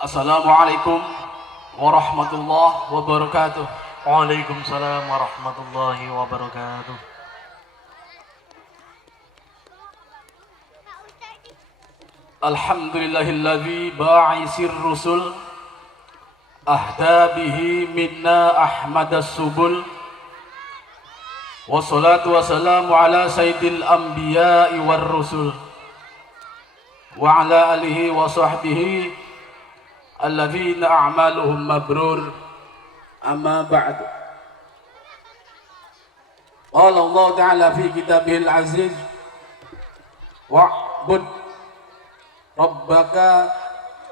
Assalamualaikum warahmatullahi wabarakatuh. Waalaikumsalam warahmatullahi wabarakatuh. Alhamdulillahilladzi ba'isir rusul ahda bihi minna ahmadas subul. Wassalatu wassalamu ala sayyidil anbiya'i war rusul wa ala alihi wa sahbihi alladzina a'maluhum mabrur. Amma ba'du. Qala Allah ta'ala fi kitabihil aziz wa'bud rabbaka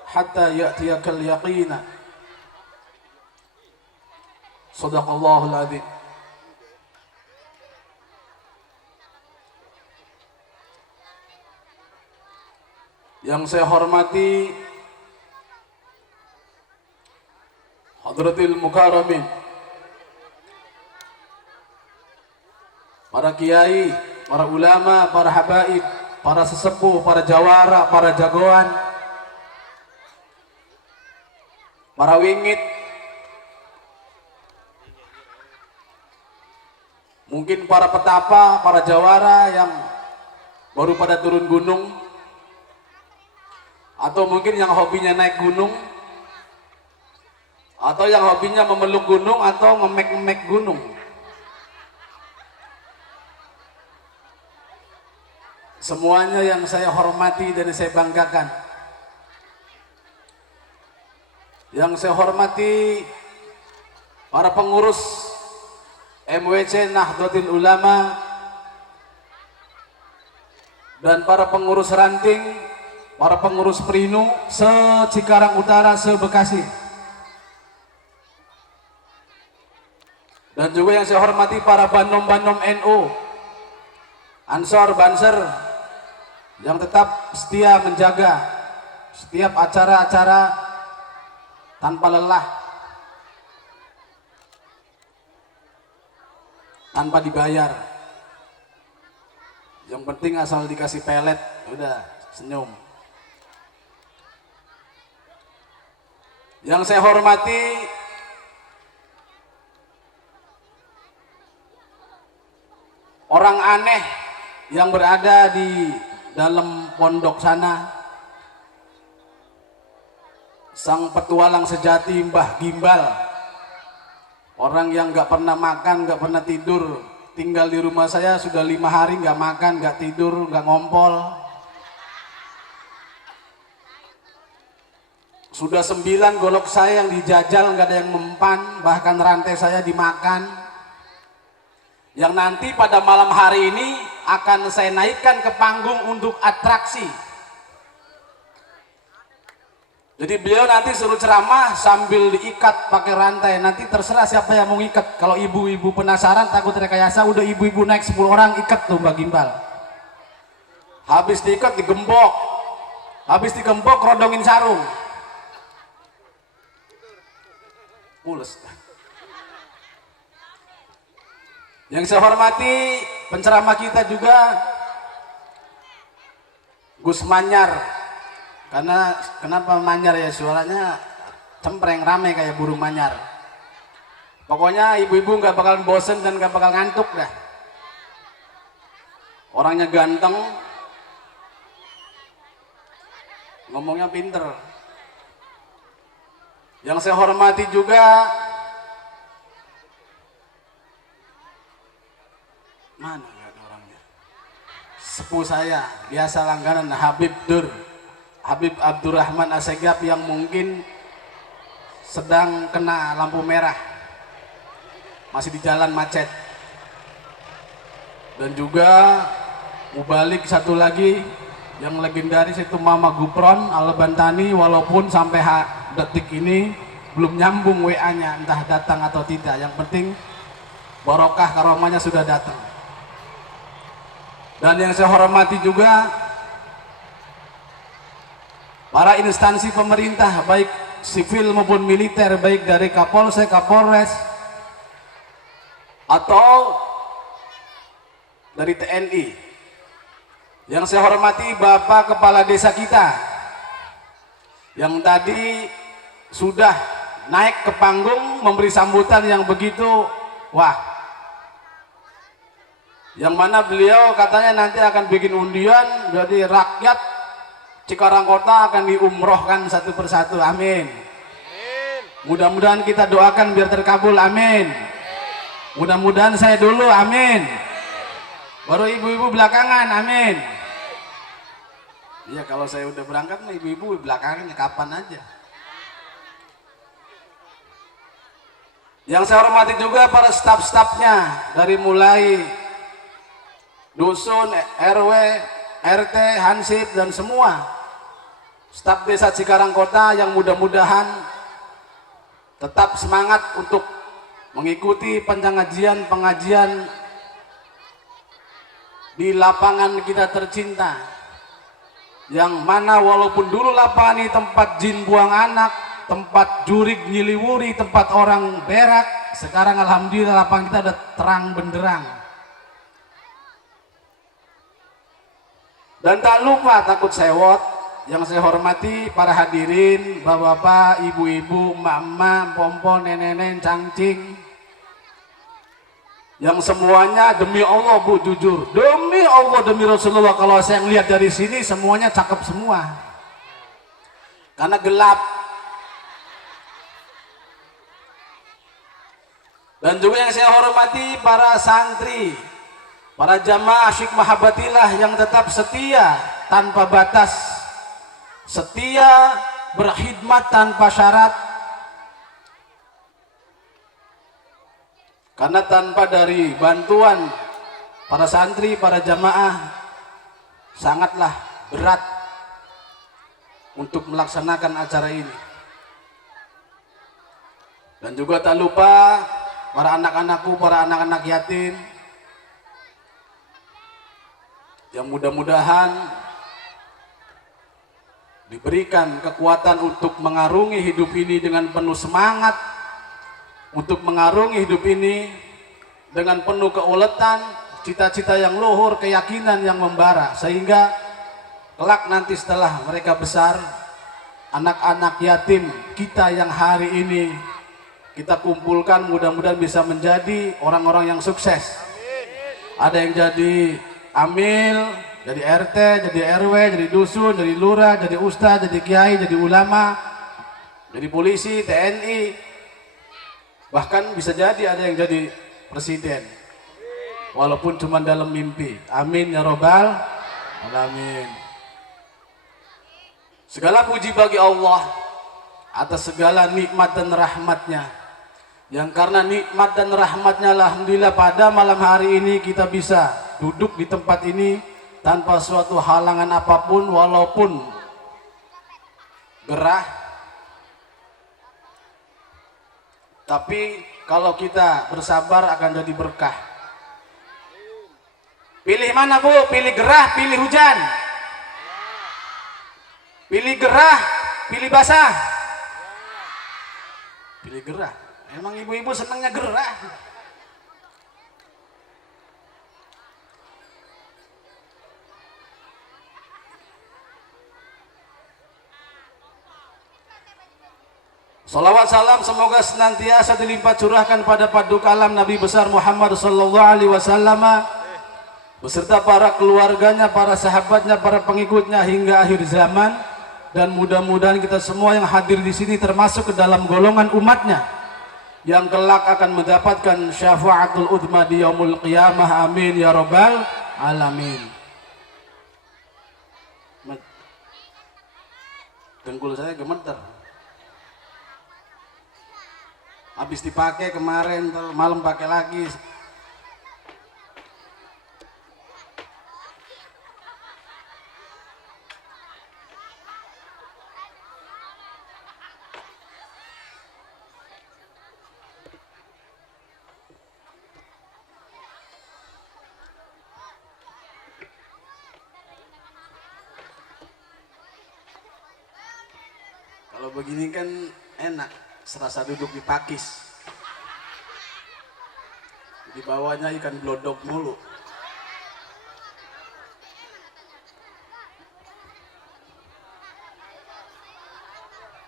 hatta ya'tiyakal yaqina. Shadaqallahul adzim. Yang saya hormati Hadratil Mukarramin, para kiai, para ulama, para habaib, para sesepuh, para jawara, para jagoan, para wingit, mungkin para petapa, para jawara yang baru pada turun gunung, atau mungkin yang hobinya naik gunung, atau yang hobinya memeluk gunung atau ngemek-ngemek gunung. Semuanya yang saya hormati dan saya banggakan. Yang saya hormati para pengurus MWC Nahdlatul Ulama dan para pengurus ranting, para pengurus Perinu se-Cikarang Utara, se-Bekasi. Dan juga yang saya hormati para banom-banom NU, Ansor, Banser, yang tetap setia menjaga setiap acara-acara tanpa lelah, tanpa dibayar. Yang penting asal dikasih pelet, udah senyum. Yang saya hormati orang aneh yang berada di dalam pondok sana, sang petualang sejati Mbah Gimbal, orang yang gak pernah makan, gak pernah tidur, tinggal di rumah saya sudah 5 hari gak makan, gak tidur, gak ngompol. Sudah 9 golok saya yang dijajal, gak ada yang mempan, bahkan rantai saya dimakan. Yang nanti pada malam hari ini akan saya naikkan ke panggung untuk atraksi. Jadi beliau nanti suruh ceramah sambil diikat pakai rantai. Nanti terserah siapa yang mau ikat. Kalau ibu-ibu penasaran takut rekayasa, udah ibu-ibu naik 10 orang ikat tuh Mbak Gimbal. Habis diikat digembok. Habis digembok rodongin sarung. Pules. Yang saya hormati penceramah kita juga Gus Manyar. Karena kenapa Manyar ya, suaranya cempreng, rame kayak burung manyar. Pokoknya ibu-ibu gak bakal bosen dan gak bakal ngantuk dah. Orangnya ganteng, ngomongnya pinter. Yang saya hormati juga, mana ya ada orangnya, sepuh saya biasa langganan, Habib Abdurrahman Assegaf, yang mungkin sedang kena lampu merah, masih di jalan macet. Dan juga mubalik satu lagi yang legendaris itu Mama Gupron Al-Bantani, walaupun sampai detik ini belum nyambung WA-nya, entah datang atau tidak. Yang penting barokah karomahnya sudah datang. Dan yang saya hormati juga para instansi pemerintah, baik sipil maupun militer, baik dari Kapolsek, Kapolres, atau dari TNI. Yang saya hormati Bapak Kepala Desa kita yang tadi sudah naik ke panggung memberi sambutan yang begitu wah, yang mana beliau katanya nanti akan bikin undian, jadi rakyat Cikarang Kota akan diumrohkan satu persatu, amin. Mudah-mudahan kita doakan biar terkabul, amin. Mudah-mudahan saya dulu, amin. Baru ibu-ibu belakangan, amin. Iya, kalau saya udah berangkat, ibu-ibu belakangan kapan aja. Yang saya hormati juga para staf-stafnya, dari mulai dusun, RW, RT, Hansip, dan semua staf desa Cikarang Kota yang mudah-mudahan tetap semangat untuk mengikuti pengajian di lapangan kita tercinta, yang mana walaupun dulu lapangan ini tempat jin buang anak, tempat jurik nyiliwuri, tempat orang berak, sekarang alhamdulillah lapangan kita udah terang benderang. Dan tak lupa takut sewot, yang saya hormati para hadirin, bapak-bapak, ibu-ibu, emak-emak, pompon, nenek-nenek, cangcing, yang semuanya demi Allah Bu, jujur, demi Allah, demi Rasulullah, kalau saya ngelihat dari sini semuanya cakep semua, karena gelap. Dan juga yang saya hormati para santri, para jamaah Syekh Mahabbatillah yang tetap setia tanpa batas, setia berkhidmat tanpa syarat, karena tanpa dari bantuan para santri, para jamaah sangatlah berat untuk melaksanakan acara ini. Dan juga tak lupa para anak-anakku, para anak-anak yatim, yang mudah-mudahan diberikan kekuatan untuk mengarungi hidup ini dengan penuh semangat, untuk mengarungi hidup ini dengan penuh keuletan, cita-cita yang luhur, keyakinan yang membara, sehingga kelak nanti setelah mereka besar, anak-anak yatim kita yang hari ini kita kumpulkan mudah-mudahan bisa menjadi orang-orang yang sukses. Ada yang jadi amil, jadi RT, jadi RW, jadi dusun, jadi lurah, jadi ustadz, jadi kiai, jadi ulama, jadi polisi, TNI, bahkan bisa jadi ada yang jadi presiden, walaupun cuma dalam mimpi. Amin ya robbal alamin. Segala puji bagi Allah atas segala nikmat dan rahmatnya, yang karena nikmat dan rahmatnya alhamdulillah pada malam hari ini kita bisa duduk di tempat ini tanpa suatu halangan apapun, walaupun gerah, tapi kalau kita bersabar akan jadi berkah. Pilih mana Bu? Pilih gerah, pilih hujan? Pilih gerah, pilih basah? Pilih gerah. Emang ibu-ibu senangnya gerah? Salawat salam semoga senantiasa dilimpah curahkan pada paduka alam Nabi besar Muhammad sallallahu alaihi wasallam beserta para keluarganya, para sahabatnya, para pengikutnya hingga akhir zaman, dan mudah-mudahan kita semua yang hadir di sini termasuk ke dalam golongan umatnya yang kelak akan mendapatkan syafaatul udma di yaumul qiyamah, amin ya rabbal alamin. Dengkul saya gemeter. Habis dipakai kemarin, malam pakai lagi. Kalau begini kan enak, serasa duduk di pakis. Di bawahnya ikan blodok mulu.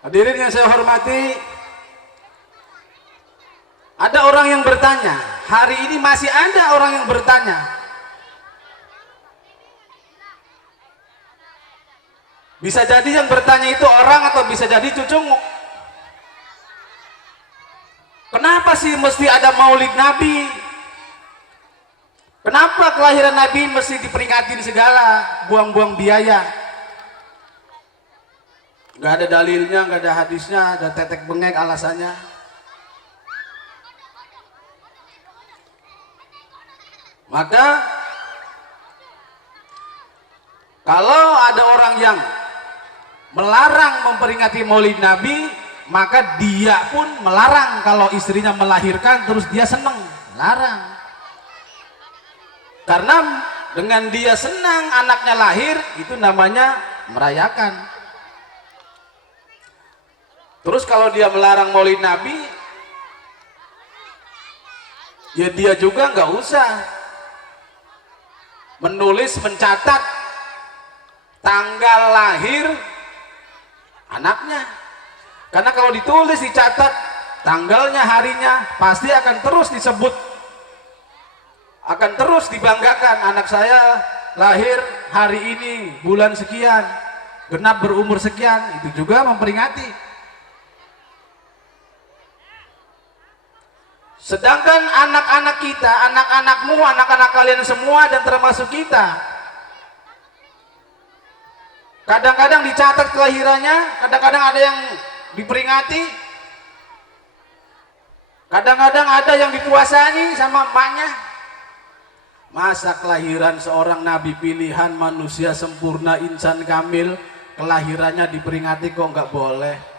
Hadirin yang saya hormati, ada orang yang bertanya, hari ini masih ada orang yang bertanya, bisa jadi yang bertanya itu orang atau bisa jadi cucunguk. Kenapa sih mesti ada maulid Nabi? Kenapa kelahiran Nabi mesti diperingatin segala, buang-buang biaya? Gak ada dalilnya, gak ada hadisnya, ada tetek bengek alasannya. Maka kalau ada orang yang melarang memperingati maulid Nabi, maka dia pun melarang kalau istrinya melahirkan terus dia senang, larang. Karena dengan dia senang anaknya lahir, itu namanya merayakan. Terus kalau dia melarang maulid Nabi, ya dia juga nggak usah menulis, mencatat tanggal lahir anaknya. Karena kalau ditulis, dicatat tanggalnya, harinya, pasti akan terus disebut, akan terus dibanggakan, anak saya lahir hari ini, bulan sekian, genap berumur sekian. Itu juga memperingati. Sedangkan anak-anak kita, anak-anakmu, anak-anak kalian semua dan termasuk kita, kadang-kadang dicatat kelahirannya, kadang-kadang ada yang diperingati, kadang-kadang ada yang dipuasai sama emaknya. Masa kelahiran seorang nabi pilihan, manusia sempurna, insan kamil, kelahirannya diperingati kok nggak boleh?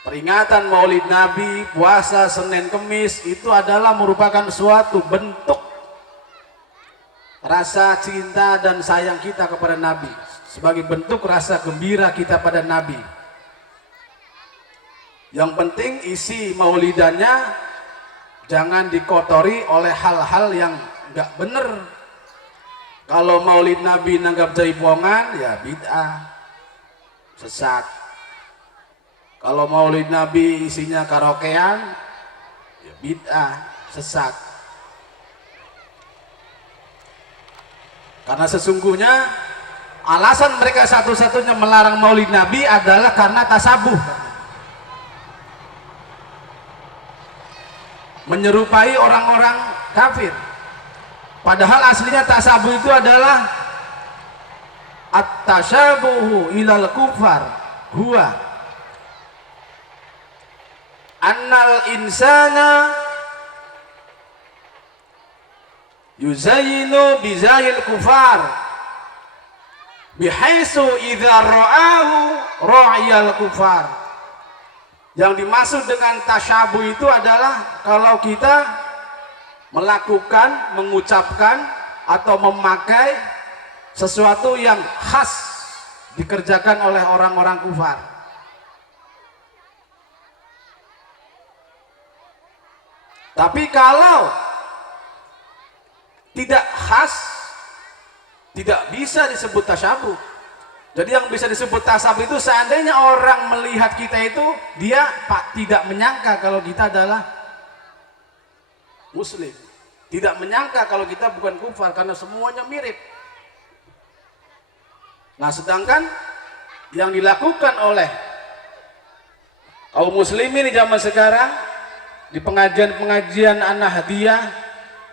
Peringatan maulid Nabi, puasa Senin Kemis itu adalah merupakan suatu bentuk rasa cinta dan sayang kita kepada Nabi, sebagai bentuk rasa gembira kita pada Nabi. Yang penting isi maulidannya jangan dikotori oleh hal-hal yang nggak bener. Kalau maulid Nabi nanggap jaipongan, ya bid'ah, sesat. Kalau maulid Nabi isinya karaokean, ya bid'ah, sesat. Karena sesungguhnya alasan mereka satu-satunya melarang maulid Nabi adalah karena tasabuh, menyerupai orang-orang kafir. Padahal aslinya tasabuh itu adalah at-tasyabuhu ilal kufar huwa annal insana yuzayyinu bizahil kufar bihaisu idza ra'ahu ra'yal kufar. Yang dimaksud dengan tasyabuh itu adalah kalau kita melakukan, mengucapkan atau memakai sesuatu yang khas dikerjakan oleh orang-orang kufar. Tapi kalau tidak khas, tidak bisa disebut tasyabuh. Jadi yang bisa disebut tasyabuh itu seandainya orang melihat kita itu, dia tidak menyangka kalau kita adalah muslim, tidak menyangka kalau kita bukan kufar, karena semuanya mirip. Nah, sedangkan yang dilakukan oleh kaum muslimin di zaman sekarang, di pengajian-pengajian An-Nahdiyah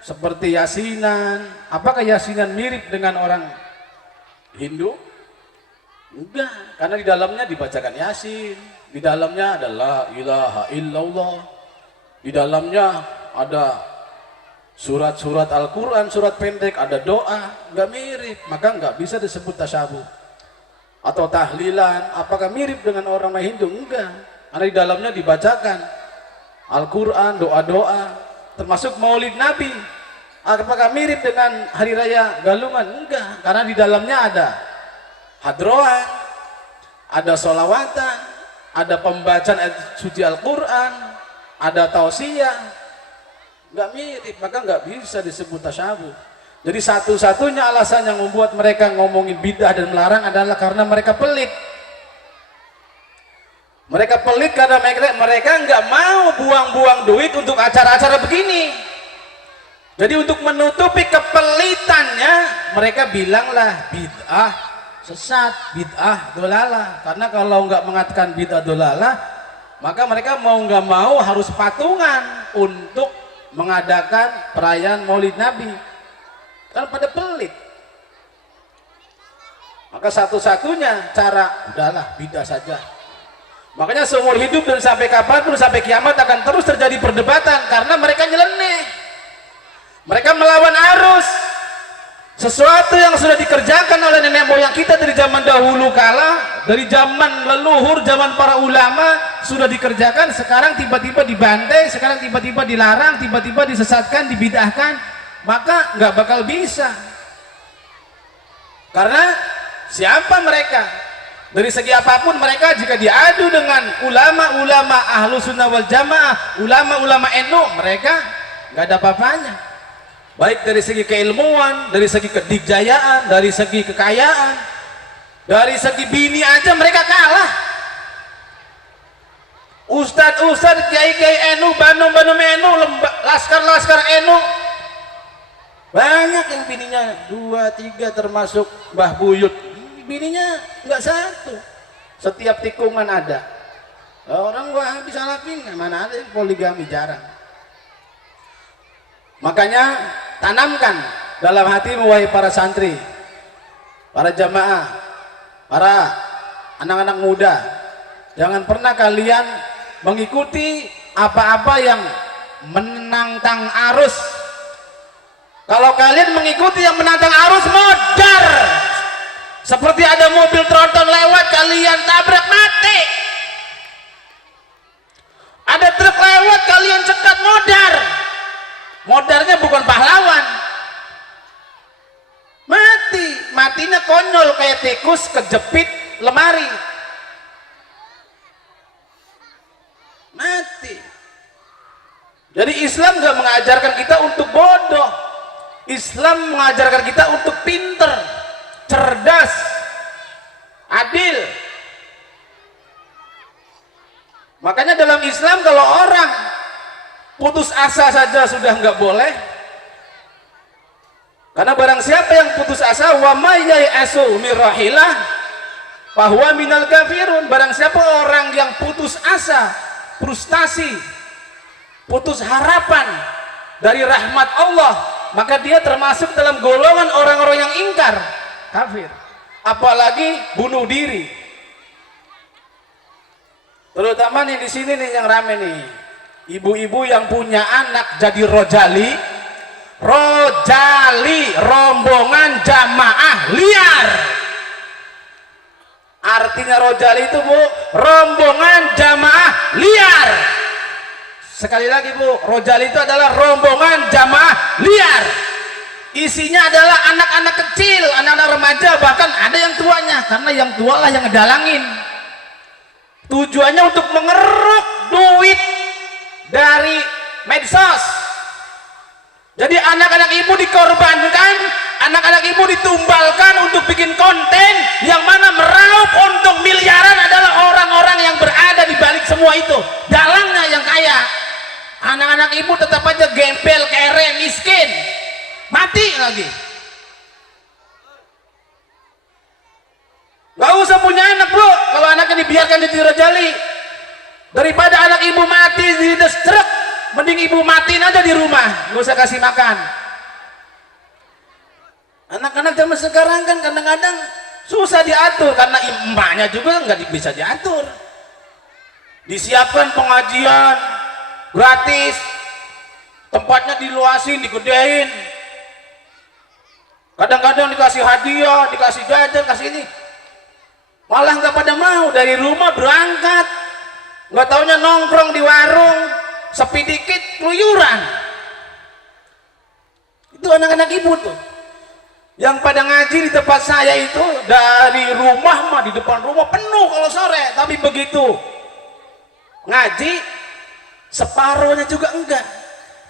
seperti yasinan, apakah yasinan mirip dengan orang Hindu? Enggak, karena di dalamnya dibacakan yasin, di dalamnya adalah ilaha illallah, di dalamnya ada surat-surat Al-Quran, surat pendek, ada doa, enggak mirip, maka enggak bisa disebut tasyabuh. Atau tahlilan, apakah mirip dengan orang Hindu? Enggak, karena di dalamnya dibacakan Al-Quran, doa-doa, termasuk maulid Nabi. Apakah mirip dengan hari raya Galungan? Enggak, karena di dalamnya ada hadroan, ada sholawatan, ada pembacaan ayat suci Al-Quran, ada tausiyah. Enggak mirip, maka enggak bisa disebut tasyabuh. Jadi satu-satunya alasan yang membuat mereka ngomongin bid'ah dan melarang adalah karena mereka pelit. Mereka pelit karena mereka nggak mau buang-buang duit untuk acara-acara begini. Jadi untuk menutupi kepelitannya, mereka bilanglah bid'ah sesat, bid'ah dolalah. Karena kalau nggak mengatakan bid'ah dolalah, maka mereka mau nggak mau harus patungan untuk mengadakan perayaan Maulid Nabi. Kan pada pelit. Maka satu-satunya cara, udahlah bid'ah saja. Makanya seumur hidup dan sampai kapanpun, sampai kiamat akan terus terjadi perdebatan karena mereka nyeleneh, mereka melawan arus. Sesuatu yang sudah dikerjakan oleh nenek moyang kita dari zaman dahulu kala, dari zaman leluhur, zaman para ulama sudah dikerjakan, sekarang tiba-tiba dibantai, sekarang tiba-tiba dilarang, tiba-tiba disesatkan, dibid'ahkan, maka nggak bakal bisa. Karena siapa mereka? Dari segi apapun mereka jika diadu dengan ulama-ulama ahlu sunnah wal jamaah, ulama-ulama NU, mereka nggak ada apa-apanya. Baik dari segi keilmuan, dari segi kedikjayaan, dari segi kekayaan, dari segi bini aja mereka kalah. Ustadz-ustadz, kiai-kiai NU, banum-banum NU, laskar-laskar NU, banyak yang bininya 2, 3 termasuk Mbah Buyut. Bininya nggak satu, setiap tikungan ada. Orang Wahabi Salafin mana ada yang poligami, jarang. Makanya tanamkan dalam hatimu wahai para santri, para jamaah, para anak-anak muda, jangan pernah kalian mengikuti apa-apa yang menantang arus. Kalau kalian mengikuti yang menantang arus, modar. Seperti ada mobil tronton lewat, kalian tabrak, mati. Ada truk lewat, kalian cekat, modar. Modarnya bukan pahlawan, mati. Matinya konyol kayak tikus kejepit lemari, mati. Jadi Islam gak mengajarkan kita untuk bodoh, Islam mengajarkan kita untuk pinter, cerdas, adil. Makanya dalam Islam kalau orang putus asa saja sudah nggak boleh, karena barang siapa yang putus asa, wa may yai'asu min rahillah fahuwa minal kafirun. Barang siapa orang yang putus asa, frustasi, putus harapan dari rahmat Allah, maka dia termasuk dalam golongan orang-orang yang ingkar, kafir. Apalagi bunuh diri. Terutama nih di sini nih yang rame nih, ibu-ibu yang punya anak jadi rojali, rombongan jamaah liar. Artinya rojali itu, Bu, rombongan jamaah liar. Sekali lagi, Bu, rojali itu adalah rombongan jamaah liar. Isinya adalah anak-anak kecil, anak-anak remaja, bahkan ada yang tuanya, karena yang tua lah yang ngedalangin. Tujuannya untuk mengeruk duit dari medsos. Jadi anak-anak ibu dikorbankan, anak-anak ibu ditumbalkan untuk bikin konten yang mana meraup untung miliaran adalah orang-orang yang berada di balik semua itu. Dalangnya yang kaya. Anak-anak ibu tetap aja gembel, kere, miskin, mati lagi. Gak usah punya anak, bro, kalau anaknya dibiarkan jadi rojali. Daripada anak ibu mati di destruk, mending ibu matiin aja di rumah, gak usah kasih makan. Anak-anak zaman sekarang kan kadang-kadang susah diatur karena emaknya juga nggak bisa diatur. Disiapkan pengajian gratis, tempatnya diluasin, digedein, kadang-kadang dikasih hadiah, dikasih jajan, kasih ini, malah nggak pada mau. Dari rumah berangkat, nggak taunya nongkrong di warung, sepi dikit keluyuran. Itu anak-anak ibu tuh yang pada ngaji di tempat saya itu, dari rumah mah di depan rumah penuh kalau sore, tapi begitu ngaji separohnya juga enggak,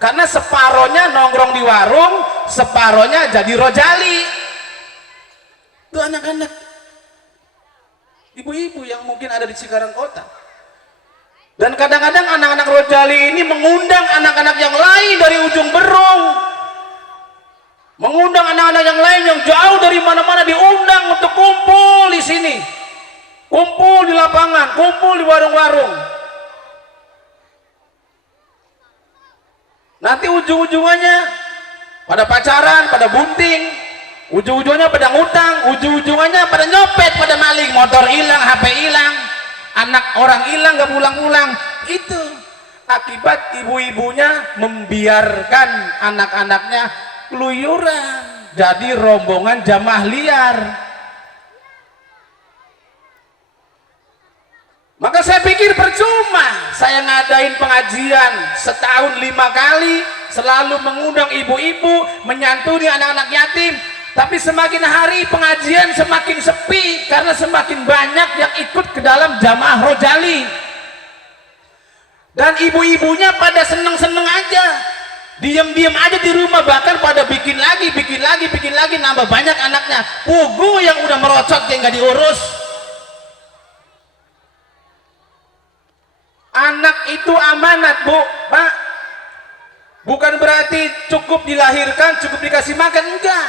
karena separohnya nongkrong di warung, separohnya jadi rojali. Itu anak-anak ibu-ibu yang mungkin ada di Cikarang Kota. Dan kadang-kadang anak-anak Rojali ini mengundang anak-anak yang lain dari ujung Berung, mengundang anak-anak yang lain yang jauh dari mana-mana, diundang untuk kumpul di sini, kumpul di lapangan, kumpul di warung-warung. Nanti ujung-ujungannya pada pacaran, pada bunting, ujung-ujungnya pada ngutang, ujung-ujungannya pada nyopet, pada maling, motor hilang, HP hilang, anak orang hilang gak pulang-pulang. Itu akibat ibu-ibunya membiarkan anak-anaknya keluyuran, jadi rombongan jamaah liar. Maka saya pikir percuma saya ngadain pengajian setahun 5 kali, selalu mengundang ibu-ibu, menyantuni anak-anak yatim, tapi semakin hari pengajian semakin sepi karena semakin banyak yang ikut ke dalam jamaah Rojali. Dan ibu-ibunya pada seneng-seneng aja, diam-diam aja di rumah, bahkan pada bikin lagi, nambah banyak anaknya. Pugu yang udah merocot yang gak diurus. Anak itu amanat, Bu, Pak. Bukan berarti cukup dilahirkan, cukup dikasih makan, enggak.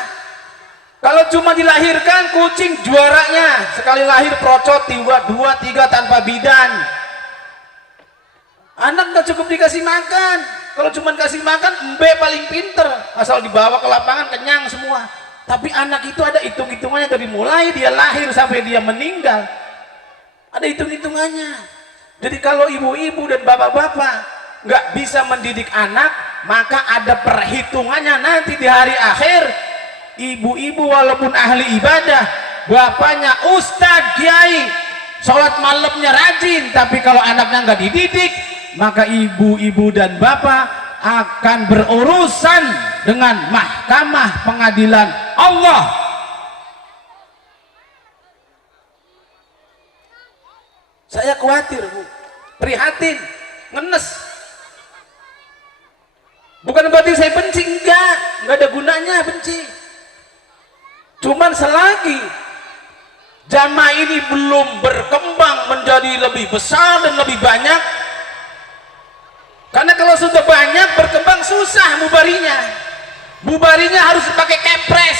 Kalau cuma dilahirkan, kucing juaranya, sekali lahir procot, 2, 3 tanpa bidan. Anak nggak cukup dikasih makan. Kalau cuma kasih makan, embe paling pinter, asal dibawa ke lapangan kenyang semua. Tapi anak itu ada hitung-hitungannya dari mulai dia lahir sampai dia meninggal. Ada hitung-hitungannya. Jadi kalau ibu-ibu dan bapak-bapak nggak bisa mendidik anak, maka ada perhitungannya nanti di hari akhir. Ibu-ibu walaupun ahli ibadah, bapaknya ustadz, kiai, sholat malamnya rajin, tapi kalau anaknya nggak dididik, maka ibu-ibu dan bapak akan berurusan dengan mahkamah pengadilan Allah. Saya khawatir, Bu, prihatin, ngenes. Bukan berarti saya benci, enggak ada gunanya benci. Cuman selagi jamaah ini belum berkembang menjadi lebih besar dan lebih banyak, karena kalau sudah banyak berkembang susah bubarinya harus pakai kepres,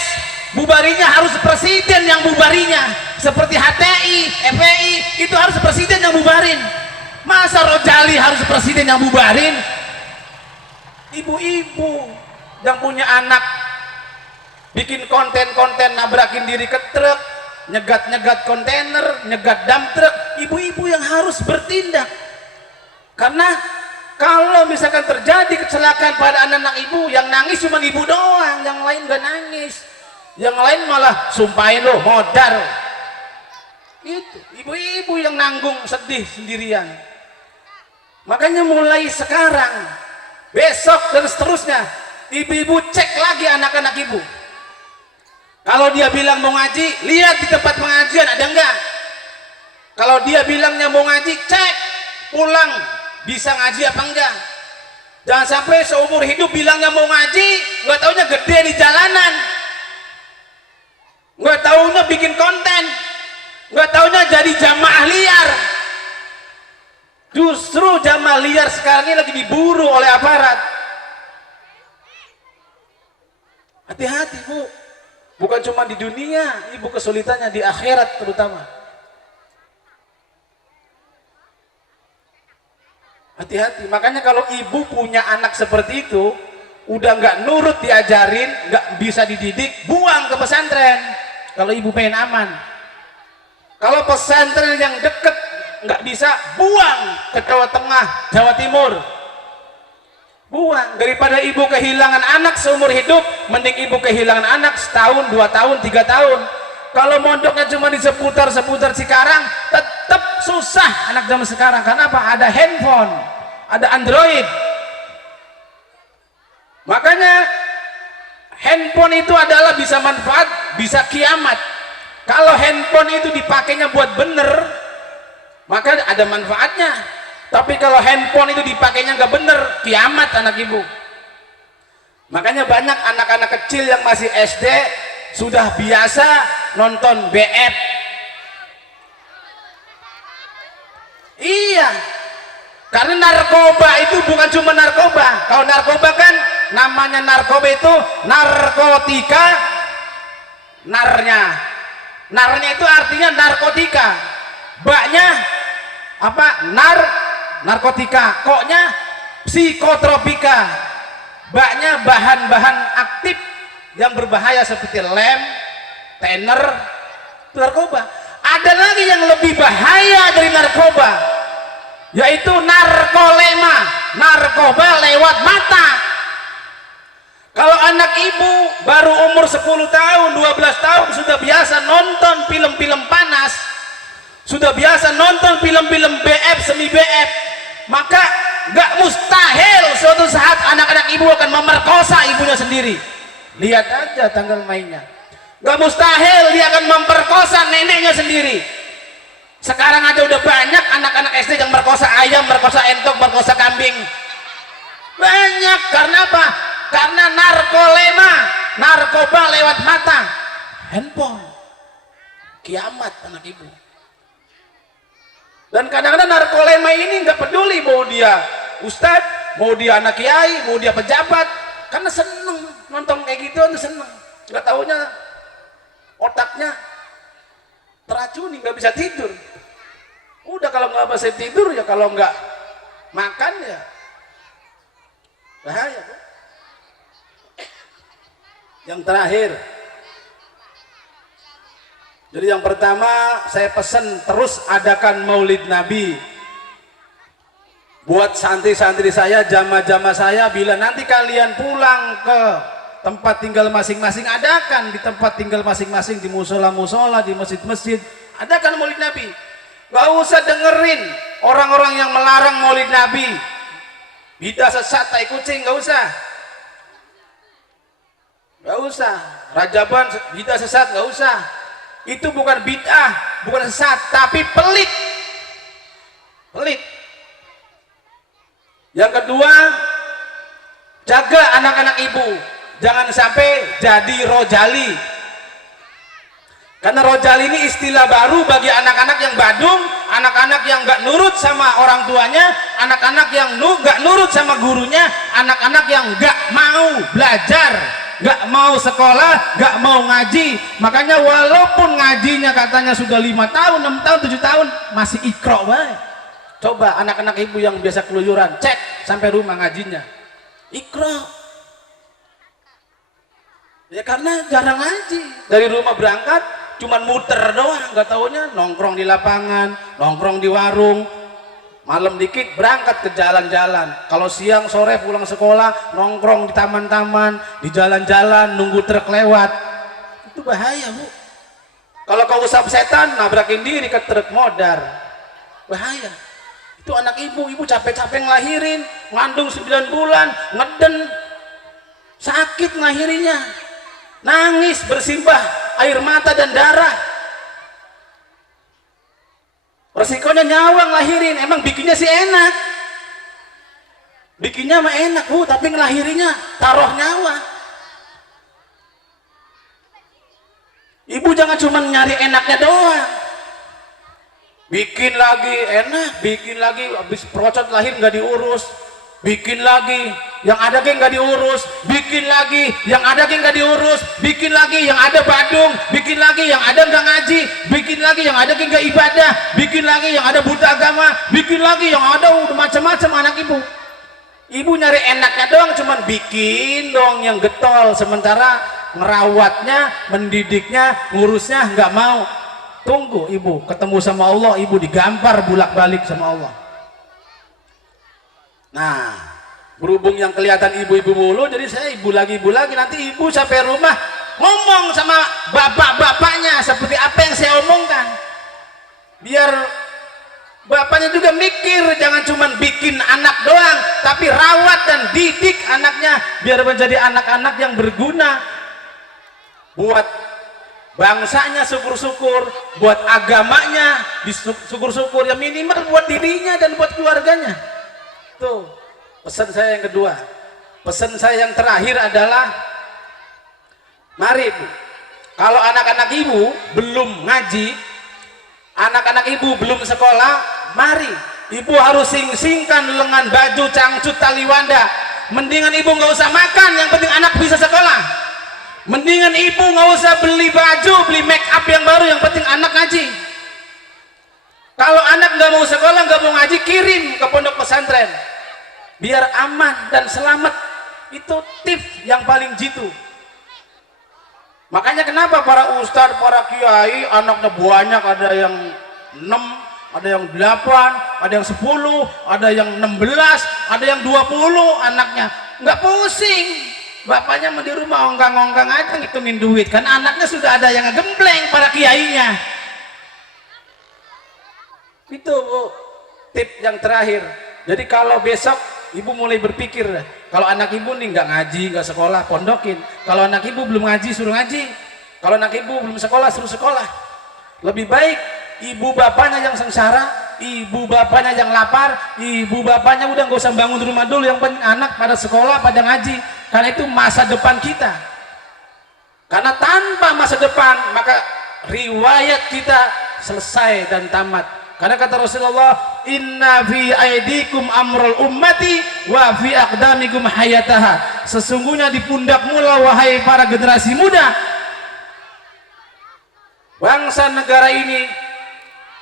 bubarinya harus presiden yang bubarinya. Seperti HTI, FPI, itu harus presiden yang bubarin. Masa Rojali harus presiden yang bubarin? Ibu-ibu yang punya anak bikin konten-konten nabrakin diri ke truk, nyegat-nyegat kontainer, nyegat dump truk, ibu-ibu yang harus bertindak. Karena kalau misalkan terjadi kecelakaan pada anak-anak ibu, yang nangis cuma ibu doang, yang lain gak nangis, yang lain malah sumpahin lo modar. Itu ibu-ibu yang nanggung sedih sendirian. Makanya mulai sekarang, besok dan seterusnya, ibu-ibu cek lagi anak-anak ibu. Kalau dia bilang mau ngaji, lihat di tempat pengajian ada enggak. Kalau dia bilangnya mau ngaji, cek pulang bisa ngaji apa enggak. Jangan sampai seumur hidup bilangnya mau ngaji, nggak taunya gede di jalanan, nggak taunya bikin konten, nggak taunya jadi jamaah liar. Justru jamaah liar sekarang ini lagi diburu oleh aparat. Hati-hati, Bu, bukan cuma di dunia, ibu kesulitannya di akhirat terutama. Hati-hati. Makanya kalau ibu punya anak seperti itu, udah nggak nurut diajarin, nggak bisa dididik, buang ke pesantren kalau ibu pengen aman. Kalau pesantren yang deket nggak bisa, buang ke Jawa Tengah, Jawa Timur. Buang. Daripada ibu kehilangan anak seumur hidup, mending ibu kehilangan anak setahun, 2 tahun, 3 tahun. Kalau mondoknya cuma di seputar-seputar Cikarang, tetap susah anak zaman sekarang. Karena apa? Ada handphone, ada Android. Makanya handphone itu adalah bisa manfaat, bisa kiamat. Kalau handphone itu dipakainya buat bener, maka ada manfaatnya. Tapi kalau handphone itu dipakainya nggak bener, kiamat anak ibu. Makanya banyak anak-anak kecil yang masih SD sudah biasa nonton BF. Iya, Karena narkoba itu bukan cuma narkoba. Kalau narkoba kan namanya narkoba itu narkotika, narnya itu artinya narkotika, baknya apa, narkotika, koknya psikotropika, baknya bahan-bahan aktif yang berbahaya seperti lem, tener, itu narkoba. Ada lagi yang lebih bahaya dari narkoba, yaitu narkolema, narkoba lewat mata. Kalau anak ibu baru umur 10 tahun, 12 tahun sudah biasa nonton film-film panas, sudah biasa nonton film-film BF, semi BF, maka gak mustahil suatu saat anak-anak ibu akan memerkosa ibunya sendiri. Lihat aja tanggal mainnya. Gak mustahil dia akan memperkosa neneknya sendiri. Sekarang aja udah banyak anak-anak SD yang merkosa ayam, merkosa entok, merkosa kambing. Banyak. Karena apa? Karena narkolema, narkoba lewat mata, handphone. Kiamat anak ibu. Dan kadang-kadang narkolema ini nggak peduli mau dia ustadz, mau dia anak kiai, mau dia pejabat, karena seneng nonton kayak gitu, seneng. Nggak taunya otaknya teracuni, nggak bisa tidur. Udah kalau nggak bisa tidur ya, kalau nggak makan ya bahaya. Yang terakhir, jadi yang pertama saya pesan terus adakan Maulid Nabi buat santri-santri saya, jamaah-jamaah saya. Bila nanti kalian pulang ke tempat tinggal masing-masing, adakan di tempat tinggal masing-masing, di musola-musola, di masjid-masjid, adakan Maulid Nabi. Gak usah dengerin orang-orang yang melarang Maulid Nabi, bidah sesat tai kucing, gak usah. Gak usah. Rajaban bidah sesat, gak usah. Itu bukan bid'ah, bukan sesat, tapi pelit. Pelit. Yang kedua, jaga anak-anak ibu, jangan sampai jadi rojali. Karena rojali ini istilah baru bagi anak-anak yang badung, anak-anak yang gak nurut sama orang tuanya, anak-anak yang gak nurut sama gurunya, anak-anak yang gak mau belajar, gak mau sekolah, gak mau ngaji. Makanya walaupun ngajinya katanya sudah 5 tahun, 6 tahun, 7 tahun, masih ikro baik. Coba anak-anak ibu yang biasa keluyuran, cek sampai rumah ngajinya ikro. Ya karena jarang ngaji, dari rumah berangkat cuman muter doang, gak taunya nongkrong di lapangan, nongkrong di warung, malam dikit berangkat ke jalan-jalan. Kalau siang sore pulang sekolah nongkrong di taman-taman, di jalan-jalan, nunggu truk lewat. Itu bahaya, Bu. Kalau kau usap setan, nabrakin diri ke truk modar, bahaya. Itu anak ibu capek-capek ngelahirin, ngandung 9 bulan, ngeden, sakit ngelahirinya, nangis bersimbah air mata dan darah. Resikonya nyawa ngelahirin. Emang bikinnya sih enak, bikinnya mah enak, Bu, tapi ngelahirinya taruh nyawa. Ibu jangan cuma nyari enaknya doang, bikin lagi enak, bikin lagi, habis procot lahir nggak diurus, bikin lagi yang ada geng nggak diurus, bikin lagi yang ada geng nggak diurus, bikin lagi yang ada badung, bikin lagi yang ada nggak ngaji, bikin lagi yang ada geng nggak ibadah, bikin lagi yang ada buta agama, bikin lagi yang ada udah macam-macam anak ibu. Ibu nyari enaknya doang, cuman bikin dong yang getol, sementara ngerawatnya, mendidiknya, ngurusnya nggak mau. Tunggu ibu ketemu sama Allah, ibu digampar bulak-balik sama Allah. Nah, berhubung yang kelihatan ibu-ibu mulu, jadi saya ibu lagi, nanti ibu sampai rumah ngomong sama bapak-bapaknya seperti apa yang saya omongkan, biar bapaknya juga mikir, jangan cuma bikin anak doang, tapi rawat dan didik anaknya biar menjadi anak-anak yang berguna buat bangsanya, syukur-syukur, buat agamanya syukur-syukur, ya minimal buat dirinya dan buat keluarganya. Tuh pesan saya yang kedua. Pesan saya yang terakhir adalah, mari Bu, kalau anak-anak ibu belum ngaji, anak-anak ibu belum sekolah, mari Ibu harus sing-singkan lengan baju cangcut tali wanda. Mendingan ibu nggak usah makan, yang penting anak bisa sekolah. Mendingan ibu nggak usah beli baju, beli make up yang baru, yang penting anak ngaji. Kalau anak nggak mau sekolah, nggak mau ngaji, kirim ke pondok pesantren biar aman dan selamat. Itu tips yang paling jitu. Makanya kenapa para ustadz, para kiai anaknya banyak, ada yang 6, ada yang 8, ada yang 10, ada yang 16, ada yang 20 anaknya. Nggak pusing, bapaknya mau di rumah ongkang-ongkang aja ngitungin duit, kan anaknya sudah ada yang ngegembleng para kiainya. Itu tip yang terakhir. Jadi kalau besok ibu mulai berpikir, kalau anak ibu nih nggak ngaji, nggak sekolah, pondokin. Kalau anak ibu belum ngaji, suruh ngaji. Kalau anak ibu belum sekolah, suruh sekolah. Lebih baik ibu bapaknya yang sengsara, ibu bapaknya yang lapar, ibu bapaknya udah nggak usah bangun rumah dulu, yang penting anak pada sekolah, pada ngaji. Karena itu masa depan kita. Karena tanpa masa depan, maka riwayat kita selesai dan tamat. Karena kata Rasulullah, inna fi aidikum amrul ummati wa fi aqdamikum hayataha. Sesungguhnya di pundakmu lah wahai para generasi muda, bangsa negara ini,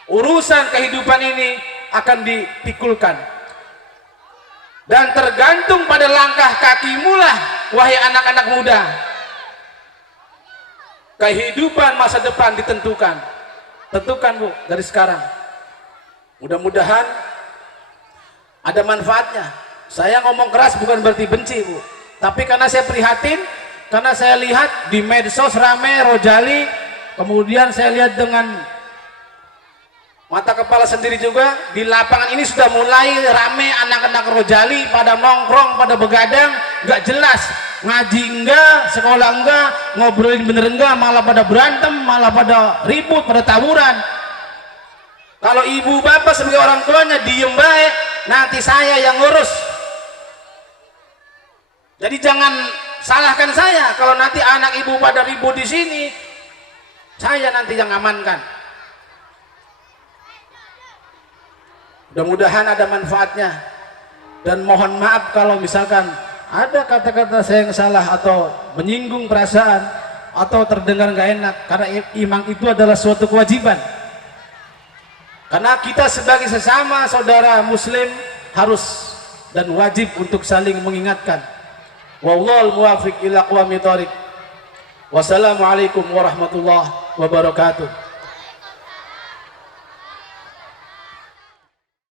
urusan kehidupan ini akan dipikulkan. Dan tergantung pada langkah kakimu lah wahai anak-anak muda. Kehidupan masa depan ditentukan. Tentukan Bu dari sekarang. Mudah-mudahan ada manfaatnya. Saya ngomong keras bukan berarti benci Bu, tapi karena saya prihatin, karena saya lihat di medsos rame Rojali, kemudian saya lihat dengan mata kepala sendiri juga di lapangan ini sudah mulai rame anak-anak Rojali pada nongkrong, pada begadang, nggak jelas, ngaji enggak, sekolah enggak, ngobrolin bener enggak, malah pada berantem, malah pada ribut, pada tawuran. Kalau ibu bapak sebagai orang tuanya diem baik, nanti saya yang ngurus. Jadi jangan salahkan saya kalau nanti anak ibu pada ribut di sini, saya nanti yang amankan. Mudah-mudahan ada manfaatnya. Dan mohon maaf kalau misalkan ada kata-kata saya yang salah atau menyinggung perasaan atau terdengar nggak enak, karena imam itu adalah suatu kewajiban. Karena kita sebagai sesama saudara muslim harus dan wajib untuk saling mengingatkan. Wallahul muwaffiq ila aqwamit thoriq. Wassalamualaikum warahmatullahi wabarakatuh.